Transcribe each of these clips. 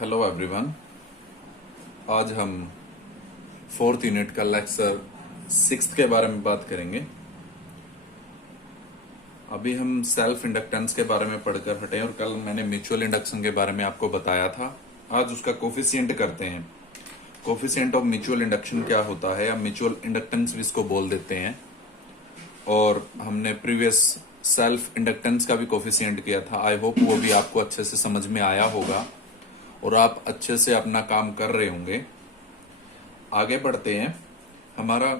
Hello everyone. आज हम fourth unit का लेक्चर सिक्स्थ के बारे में बात करेंगे। अभी हम सेल्फ इंडक्टेंस के बारे में पढ़कर हटे और कल मैंने म्यूचुअल इंडक्शन के बारे में आपको बताया था। आज उसका कोफिशिएंट करते हैं। कोफिशिएंट ऑफ म्यूचुअल इंडक्शन क्या होता है, या म्यूचुअल इंडक्टेंस भी इसको बोल देते हैं। और हमने प्रीवियस सेल्फ इंडक्टेंस का भी कोफिशिएंट किया था। आई होप वो भी आपको अच्छे से समझ में आया होगा और आप अच्छे से अपना काम कर रहे होंगे। आगे बढ़ते हैं। हमारा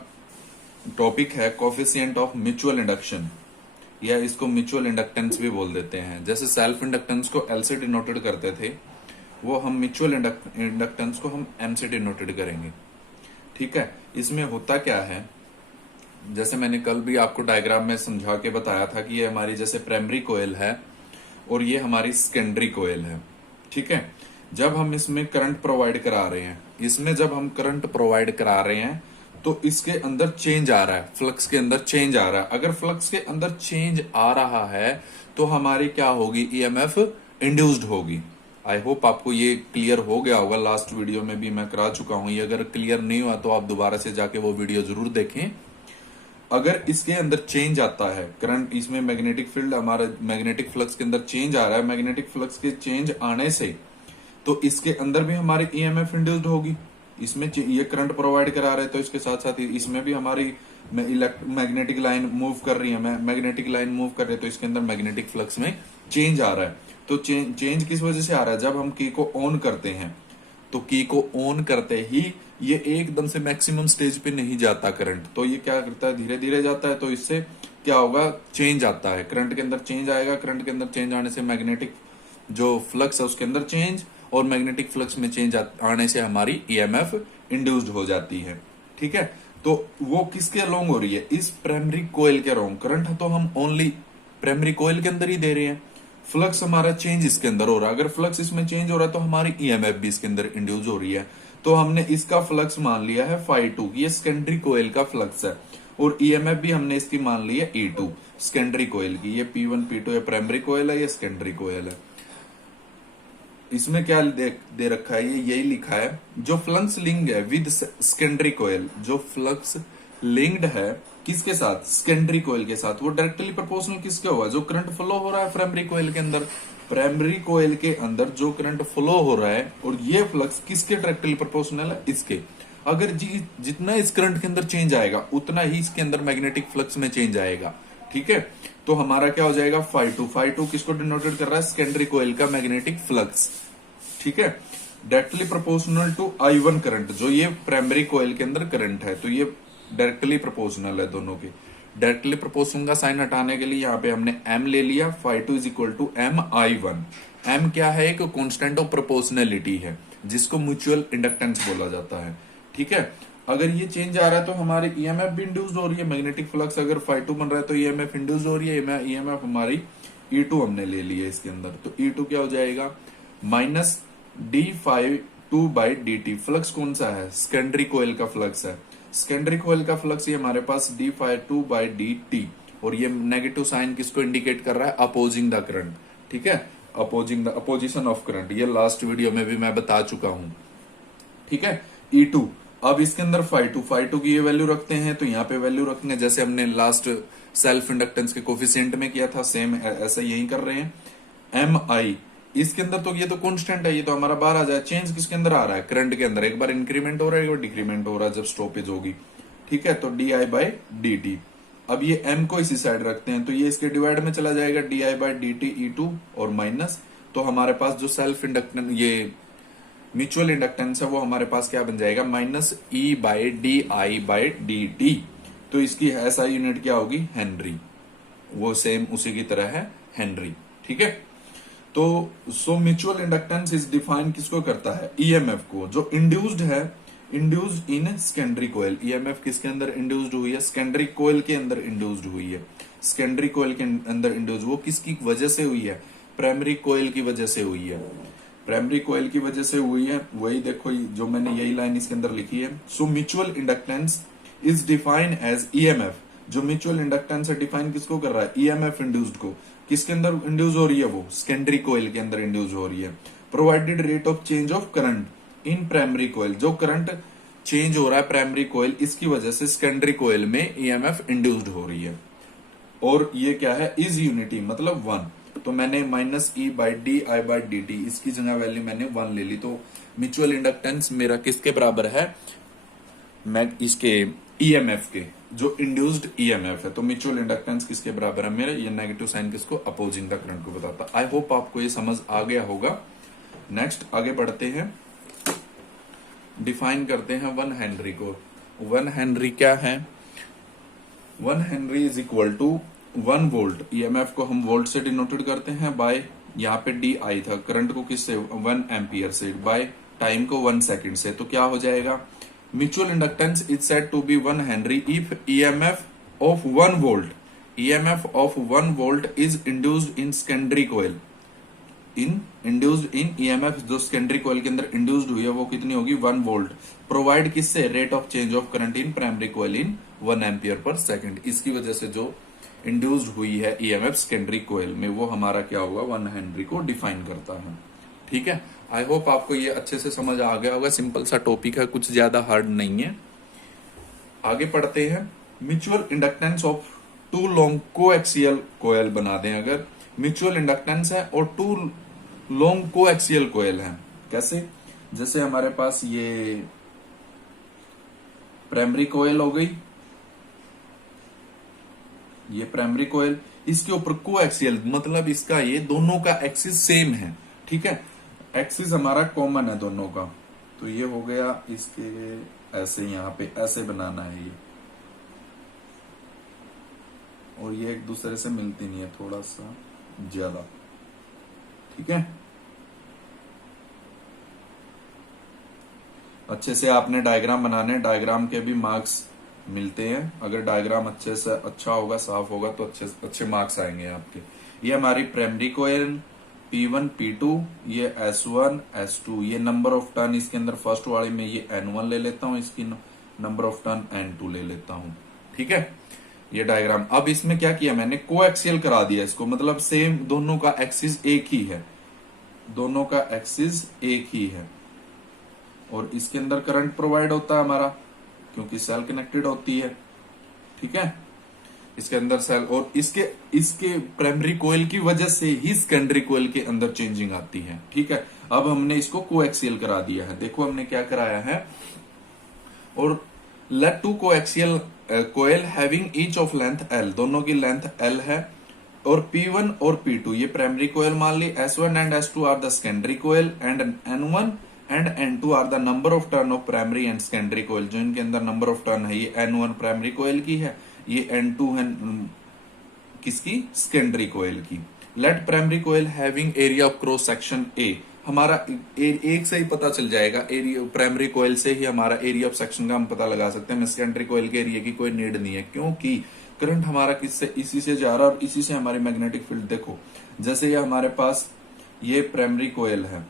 टॉपिक है कोफिशिएंट ऑफ म्यूचुअल इंडक्शन, या इसको म्यूचुअल इंडक्टेंस भी बोल देते हैं। जैसे सेल्फ इंडक्टेंस को एल से डिनोटेड करते थे, वो हम म्यूचुअल इंडक्टेंस को हम एम से डिनोटेड करेंगे। ठीक है। इसमें होता क्या है, जैसे मैंने कल भी आपको डायग्राम में समझा के बताया था कि ये हमारी जैसे प्राइमरी कोयल है और ये हमारी सेकेंडरी कोयल है। ठीक है। जब हम इसमें करंट प्रोवाइड करा रहे हैं, इसमें जब हम करंट प्रोवाइड करा रहे हैं तो इसके अंदर चेंज आ रहा है, फ्लक्स के अंदर चेंज आ रहा है। अगर फ्लक्स के अंदर चेंज आ रहा है तो हमारी क्या होगी, ईएमएफ इंड्यूस्ड होगी। आई होप आपको ये क्लियर हो गया होगा। लास्ट वीडियो में भी मैं करा चुका हूं। ये अगर क्लियर नहीं हुआ तो आप दोबारा से जाके वो वीडियो जरूर देखें। अगर इसके अंदर चेंज आता है करंट, इसमें मैग्नेटिक फील्ड, हमारा मैग्नेटिक फ्लक्स के अंदर चेंज आ रहा है, मैग्नेटिक फ्लक्स के चेंज आने से तो इसके अंदर भी हमारी ईएमएफ इंड्यूस्ड होगी। इसमें ये करंट प्रोवाइड करा रहे हैं तो इसके साथ साथ इसमें भी हमारी मैग्नेटिक लाइन मूव कर रही है। मैग्नेटिक लाइन मूव कर रही है तो इसके अंदर मैग्नेटिक फ्लक्स में चेंज आ रहा है। तो चेंज किस वजह से आ रहा है, जब हम की को ऑन करते हैं तो की को ऑन करते ही ये एकदम से मैक्सिमम स्टेज पे नहीं जाता करंट, तो ये क्या करता है, धीरे धीरे जाता है। तो इससे क्या होगा, चेंज आता है, करंट के अंदर चेंज आएगा। करंट के अंदर चेंज आने से मैग्नेटिक जो फ्लक्स है उसके अंदर चेंज, और मैग्नेटिक फ्लक्स में चेंज आने से हमारी ईएमएफ इंड्यूस्ड हो जाती है। ठीक है। तो वो किसके अलोंग हो रही है, इस प्राइमरी कोयल के अलोंग। करंट तो हम ओनली प्राइमरी कोयल के अंदर ही दे रहे हैं, फ्लक्स हमारा चेंज इसके अंदर हो रहा है। अगर फ्लक्स इसमें चेंज हो रहा है तो हमारी ईएमएफ भी इसके अंदर इंड्यूस हो रही है। तो हमने इसका फ्लक्स मान लिया है φ2, ये सेकेंडरी कोयल का फ्लक्स है, और ईएमएफ भी हमने इसकी मान ली है E2 सेकेंडरी कोयल की। ये P1 P2 ये प्राइमरी कोयल है, ये सेकेंडरी कोयल है। इसमें क्या दे रखा है, ये यही लिखा है, जो फ्लक्स लिंक्ड है विद सेकेंडरी कोयल, जो फ्लक्स लिंक्ड है किसके साथ, सेकेंडरी कोयल के साथ, वो डायरेक्टली प्रोपोर्शनल किसके हुआ, जो करंट फ्लो हो रहा है प्राइमरी कोयल के अंदर। प्राइमरी कोयल के अंदर जो करंट फ्लो हो रहा है और ये फ्लक्स किसके डायरेक्टली प्रोपोर्शनल है, इसके। अगर जितना इस करंट के अंदर चेंज आएगा उतना ही इसके अंदर मैग्नेटिक फ्लक्स में चेंज आएगा। ठीक है। तो हमारा क्या हो जाएगा, φ2 किसको डिनोटेड कर रहा है, सेकेंडरी कोयल का मैग्नेटिक फ्लक्स। ठीक है। Directly proportional to I1 current, जो ये प्राइमरी कोयल के अंदर करंट है, तो ये डायरेक्टली प्रोपोर्शनल है दोनों के। डायरेक्टली प्रोपोर्शनल का साइन हटाने के लिए यहाँ पे हमने m ले लिया, φ2 is equal to MI1। m क्या है, एक कांस्टेंट ऑफ प्रोपोर्शनलिटी है जिसको म्यूचुअल इंडक्टेंस बोला जाता है। ठीक है। अगर ये चेंज आ रहा है तो हमारी ईएमएफ भी इंड्यूस हो रही है। मैग्नेटिक फ्लक्स अगर φ2 बन रहा है तो ईएमएफ इंड्यूस हो रही है। ईएमएफ हमारी E2 हमने ले ली है इसके अंदर, तो E2 क्या हो जाएगा, minus d∅2 by dt। Flux कौन सा है, सेकेंडरी कोयल का फ्लक्स है। सेकेंडरी कोयल का फ्लक्स ये हमारे पास d∅2 बाई dt, और ये नेगेटिव साइन किसको इंडिकेट कर रहा है, अपोजिंग द करंट। ठीक है। अपोजिशन ऑफ करंट, ये लास्ट वीडियो में भी मैं बता चुका हूं। ठीक है। E2, अब इसके अंदर φ2 की ये वैल्यू रखते हैं, तो यहाँ पे वैल्यू रखेंगे जैसे हमने लास्ट सेल्फ इंडक्टेंस के कोफिशिएंट में किया था, सेम ऐसा यही कर रहे हैं। Mi इसके अंदर तो ये तो कांस्टेंट है, ये तो हमारा बाहर आ जाए। चेंज किसके अंदर आ रहा है, करंट के अंदर। एक बार इंक्रीमेंट हो रहा है, एक बार डिक्रीमेंट हो रहा है जब स्टॉपेज होगी। ठीक है। तो di बाई dt। अब ये m को इसी साइड रखते हैं तो ये इसके डिवाइड में चला जाएगा, di बाई dt E2 और माइनस। तो हमारे पास जो सेल्फ इंडक्टेंस, ये म्यूचुअल इंडक्टेंस है, वो हमारे पास क्या बन जाएगा, minus E by di by dt। तो इसकी SI यूनिट क्या होगी, हेनरी। वो सेम उसी की तरह है, हेनरी। ठीक है। तो so mutual inductance is define किसको करता है, ईएमएफ को, जो इंड्यूस्ड है, induced in secondary coil. EMF किसके अंदर इंड्यूस्ड हुई है, सेकेंडरी कोयल के अंदर इंड्यूस्ड हुई है। सेकेंडरी कोयल के अंदर इंड्यूस, वो किसकी वजह से हुई है, प्राइमरी कोयल की वजह से हुई है। प्राइमरी कोयल की वजह से हुई है, वही देखो जो मैंने यही लाइन इसके अंदर लिखी है। So mutual inductance is defined as EMF. जो म्यूचुअल इंडक्टेंस है डिफाइन किसको कर रहा है, ईएमएफ इंड्यूस्ड को। किसके अंदर इंड्यूस हो रही है, वो सेकेंडरी कोयल के अंदर इंड्यूस हो रही है। Provided rate of change of current in primary coil, जो करंट चेंज हो रहा है प्राइमरी कोयल, इसकी वजह से सेकेंडरी कोयल में ईएमएफ इंड्यूस्ड हो रही है। और ये क्या है, इज यूनिटी मतलब 1। तो मैंने minus E by D I by D T, इसकी जगह वैल्यू मैंने 1 ले ली। तो म्यूचुअल इंडक्टेंस मेरा किसके बराबर है, मैं इसके ईएमएफ के, जो इंड्यूस्ड ईएमएफ है। तो म्यूचुअल इंडक्टेंस किसके बराबर है मेरा, ये नेगेटिव साइन किसको, अपोजिंग द करंट को बताता। आई होप आपको ये समझ आ गया होगा। नेक्स्ट आगे बढ़ते हैं, डिफाइन करते हैं 1 हेनरी को। 1 हेनरी क्या है, 1 henry is equal to 1 volt. EMF को हम वोल्ट से डिनोटेड करते हैं बाय, यहाँ पे डी आई था, करंट को किससे, 1 एम्पियर से, बाय टाइम को 1 सेकेंड से। तो क्या हो जाएगा, mutual inductance is said to be 1 henry if EMF of 1 volt, EMF of 1 volt is induced in secondary coil, induced in EMF जो सेकेंडरी कोयल के अंदर इंड्यूस्ड हुई है वो कितनी होगी, 1 वोल्ट। प्रोवाइड किससे, rate of change of current in primary coil in 1 ampere per second. इसकी वजह से जो इंड्यूस्ड हुई है ईएमएफ सेकेंडरी कोयल में, वो हमारा क्या होगा, 1 हेनरी को डिफाइन करता है। ठीक है, आई होप आपको ये अच्छे से समझ आ गया होगा। सिंपल सा टॉपिक है, कुछ ज्यादा हार्ड नहीं है। आगे पढ़ते हैं, mutual inductance of 2 long coaxial coil बना दें। अगर म्यूचुअल इंडक्टेंस है और 2 लॉन्ग कोएक्सियल कोयल है, कैसे, जैसे हमारे पास ये प्राइमरी कोयल हो गई, ये प्राइमरी कोयल, इसके ऊपर कोएक्सियल मतलब इसका ये दोनों का एक्सिस सेम है। ठीक है, एक्सिस हमारा कॉमन है दोनों का। तो ये हो गया, इसके ऐसे यहां पे ऐसे बनाना है ये, और ये एक दूसरे से मिलती नहीं है, थोड़ा सा ज्यादा। ठीक है, अच्छे से आपने डायग्राम बनाने, डायग्राम के भी मार्क्स मिलते हैं। अगर डायग्राम अच्छे से अच्छा होगा, साफ होगा, तो अच्छे मार्क्स आएंगे आपके। ये हमारी प्राइमरी कोयल P1 P2, ये S1 S2, ये नंबर ऑफ टर्न इसके अंदर फर्स्ट वाले में ये N1 ले लेता हूं, इसकी नंबर ऑफ टर्न N2 ले लेता हूं। ठीक है, ये डायग्राम। अब इसमें क्या किया मैंने, कोएक्सियल करा दिया इसको, मतलब सेम दोनों का एक्सिस एक ही है, दोनों का एक्सिस एक ही है। और इसके अंदर करंट प्रोवाइड होता है हमारा, क्योंकि सेल कनेक्टेड होती है। ठीक है, इसके अंदर सेल, और इसके प्राइमरी कोयल की वजह से ही सेकेंडरी कोयल के अंदर चेंजिंग आती है। ठीक है, अब हमने इसको कोएक्सियल करा दिया है। देखो हमने क्या कराया है, और let 2 coaxial coil having each of length L, दोनों की लेंथ L है, और P1 और P2 ये प्राइमरी कोयल मान ली, S1 and S2 are the secondary coil, and N1 and N2 are the number of turn of primary and secondary coil. जो इनके अंदर नंबर ऑफ टर्न है, ये N1 प्राइमरी कोयल की है, ये N2 है किसकी, सेकेंडरी कोयल की। Let primary coil having area of cross section A, हमारा एक से ही पता चल जाएगा, एरिया प्राइमरी कोयल से ही हमारा एरिया ऑफ सेक्शन का हम पता लगा सकते हैं। सेकेंडरी कोयल के एरिया की कोई नीड नहीं है, क्योंकि करंट हमारा किससे, इसी से जा रहा है, और इसी से हमारी मैग्नेटिक फील्ड। देखो जैसे ये हमारे पास ये प्राइमरी कोयल है,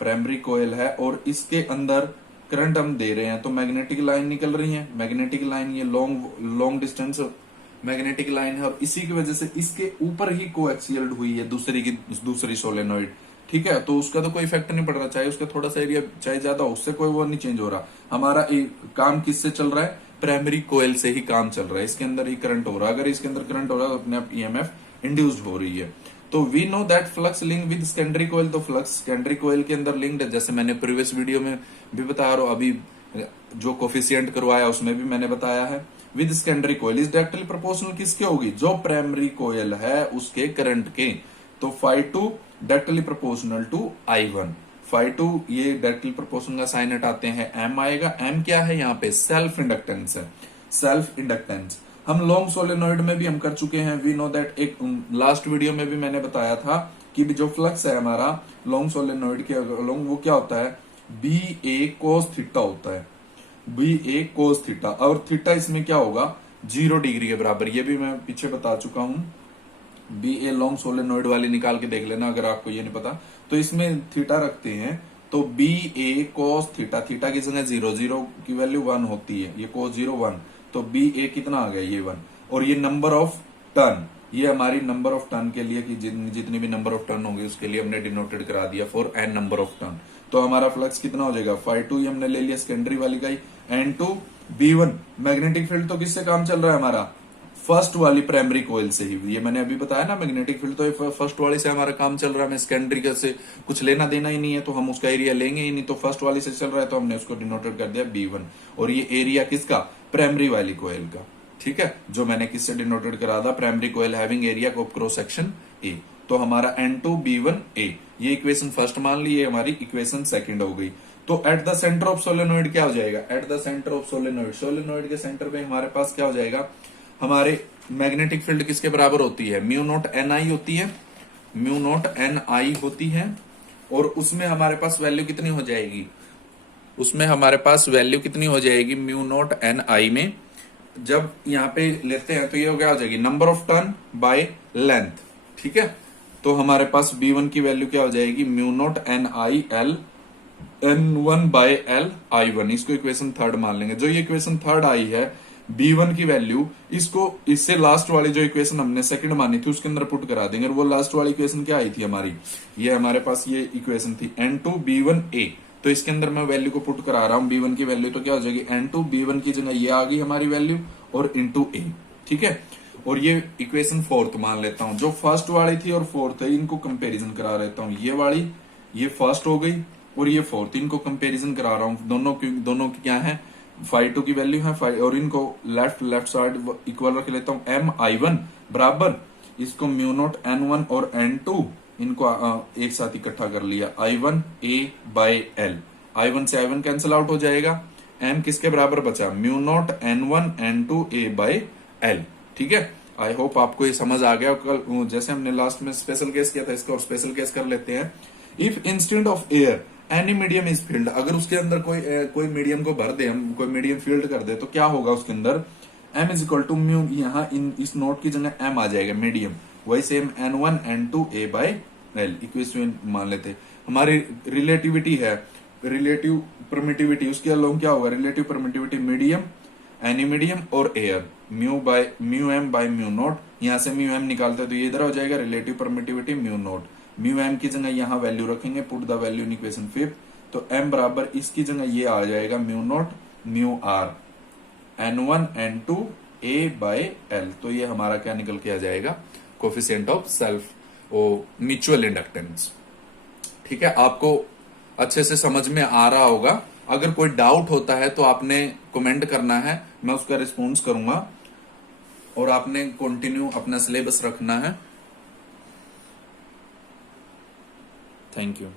प्राइमरी कोयल है, और इसके अंदर करंट हम दे रहे हैं, तो मैग्नेटिक लाइन निकल रही है। मैग्नेटिक लाइन ये लॉन्ग डिस्टेंस मैग्नेटिक लाइन है, और इसी की वजह से इसके ऊपर ही कोएक्सियल्ड हुई है दूसरी सोलेनोइड। ठीक है, तो उसका तो कोई इफेक्ट नहीं पड़ रहा, चाहे उसका थोड़ा सा एरिया चाहे ज्यादा, उससे कोई वो नहीं चेंज हो रहा। हमारा काम किससे चल रहा है, प्राइमरी कोयल से ही काम चल रहा है, इसके अंदर ही करंट हो रहा है। अगर इसके अंदर करंट हो रहा है, अपने आप ईएमएफ इंड्यूस्ड हो रही है। तो we know that flux link with secondary coil, तो फ्लक्स सेकेंडरी कोयल के अंदर लिंक्ड है, जैसे मैंने प्रीवियस वीडियो में भी बता रहा हूं, अभी जो कोफिशिएंट करवाया उसमें भी मैंने बताया है। With secondary coil is directly proportional किसके होगी, जो प्राइमरी कोयल है उसके करंट के। तो φ2 डायरेक्टली प्रोपोर्शनल टू I1। φ2 ये डायरेक्टली प्रोपोर्शनल का साइन हटाते हैं, M आएगा। M क्या है यहाँ पे, सेल्फ इंडक्टेंस है, सेल्फ इंडक्टेंस। हम लॉन्ग सोलेनोइड में भी हम कर चुके हैं। वी नो दैट, एक लास्ट वीडियो में भी मैंने बताया था कि जो फ्लक्स है हमारा लॉन्ग सोलेनोइड के लॉन्ग, वो क्या होता है, BA cos थीटा होता है, BA cos थीटा। और थीटा इसमें क्या होगा, 0 डिग्री के बराबर। ये भी मैं पीछे बता चुका हूं, BA लॉन्ग सोलेनोइड वाली निकाल के देख लेना अगर आपको ये नहीं पता। तो इसमें थीटा रखते हैं, तो BA cos थीटा, थीटा की जगह 0, 0 की वैल्यू 1 होती है, ये cos 0 1, तो BA कितना आ गया, ये 1। और ये नंबर ऑफ टर्न, ये हमारी नंबर ऑफ टर्न के लिए कि जितनी भी नंबर ऑफ टर्न होगी उसके लिए हमने डिनोटेड करा दिया for N number of turn. तो हमारा फ्लक्स कितना हो जाएगा, φ2 ये हमने ले लिया सेकेंडरी वाली का ही, N2 B1। मैग्नेटिक फील्ड तो किससे काम चल रहा है हमारा, फर्स्ट वाली प्राइमरी कोयल से ही। ये मैंने अभी बताया ना, मैग्नेटिक फील्ड तो ये फर्स्ट वाली से हमारा काम चल रहा है, हमें सेकेंडरी का से कुछ लेना देना ही नहीं है, तो हम उसका एरिया लेंगे ही नहीं। तो फर्स्ट वाली से चल रहा है तो हमने उसको डिनोटेड कर दिया B1। और ये एरिया किसका, प्राइमरी वाली कोयल का, ठीक है, जो मैंने किससे डिनोटेड करा था, primary coil having area of cross section A. तो हमारा N2 B1 A, ये इक्वेशन फर्स्ट मान ली, ये हमारी इक्वेशन सेकंड हो गई। तो at the centre of solenoid क्या हो जाएगा, at the centre of solenoid, solenoid के सेंटर पे हमारे पास क्या हो जाएगा, हमारे मैग्नेटिक फील्ड किसके बराबर होती है, म्यू नॉट एन आई होती है, म्यू नॉट एन आई होती है। और उसमें हमारे पास वैल्यू कितनी हो जाएगी, उसमें हमारे पास वैल्यू कितनी हो जाएगी, म्यू नॉट एन आई में जब यहाँ पे लेते हैं तो ये क्या हो जाएगी, number of turn by length, ठीक है। तो हमारे पास B1 की वैल्यू क्या हो जाएगी, mu not an I L N1 by L I1। इसको इक्वेशन थर्ड मान लेंगे। जो ये इक्वेशन थर्ड आई है B1 की वैल्यू, इसको इससे लास्ट वाली जो इक्वेशन हमने सेकंड मानी थी उसके अंदर पुट करा देंगे। और वो लास्ट वाली इक्वेशन क्या आई थी हमारी, ये हमारे पास ये इक्वेशन थी N2 B1 A। तो इसके अंदर मैं वैल्यू को पुट करा रहा हूं B1 की वैल्यू, तो क्या हो जाएगी, N2 B1 की जगह ये आ गई हमारी वैल्यू और इंटू A, ठीक है। और ये इक्वेशन फोर्थ मान लेता हूं, जो फर्स्ट वाली थी और फोर्थ है इनको कंपेरिजन करा लेता हूं। ये वाली, ये फर्स्ट हो गई और ये फोर्थ, इनको कंपेरिजन करा रहा हूं। दोनों की क्या है, φ2 की वैल्यू है और इनको लेफ्ट साइड इक्वल रख लेता हूं। MI1 बराबर इसको म्यू नॉट N1 और N2 इनको एक साथ इकट्ठा कर लिया, I1 A by L। I1 से I1 कैंसिल आउट हो जाएगा, M किसके बराबर बचा, mu naught N1 N2 A by L, ठीक है। आई होप आपको ये समझ आ गया। कल जैसे हमने लास्ट में स्पेशल केस किया था, इसका और स्पेशल केस कर लेते हैं। If instant of air any medium is field, अगर उसके अंदर कोई मीडियम को भर दे, हम कोई मीडियम फील्ड कर दे, तो क्या होगा उसके अंदर, M is equal to mu, यहाँ इस नोट की जगह M आ जाएगा मीडियम, वही same N1 N2 A by L equation मान लेते। हमारी रिलेटिविटी है, रिलेटिव परमिटिविटी, उसके अलोंग क्या होगा, relative permittivity medium, any medium और air, mu m by mu naught. यहाँ से म्यू एम निकालते तो ये इधर हो जाएगा, relative permittivity mu naught. Mu M की जगह यहाँ वैल्यू रखेंगे, put the value in equation fifth. तो एम बराबर इसकी जगह ये आ जाएगा mu naught mu R N1 N2 A by L। तो ये हमारा क्या निकल के आ जाएगा, coefficient of self o mutual inductance, ठीक है। आपको अच्छे से समझ में आ रहा होगा। अगर कोई डाउट होता है तो आपने कमेंट करना है, मैं उसका रिस्पॉन्स करूंगा। और आपने कंटिन्यू अपना सिलेबस रखना है। Thank you.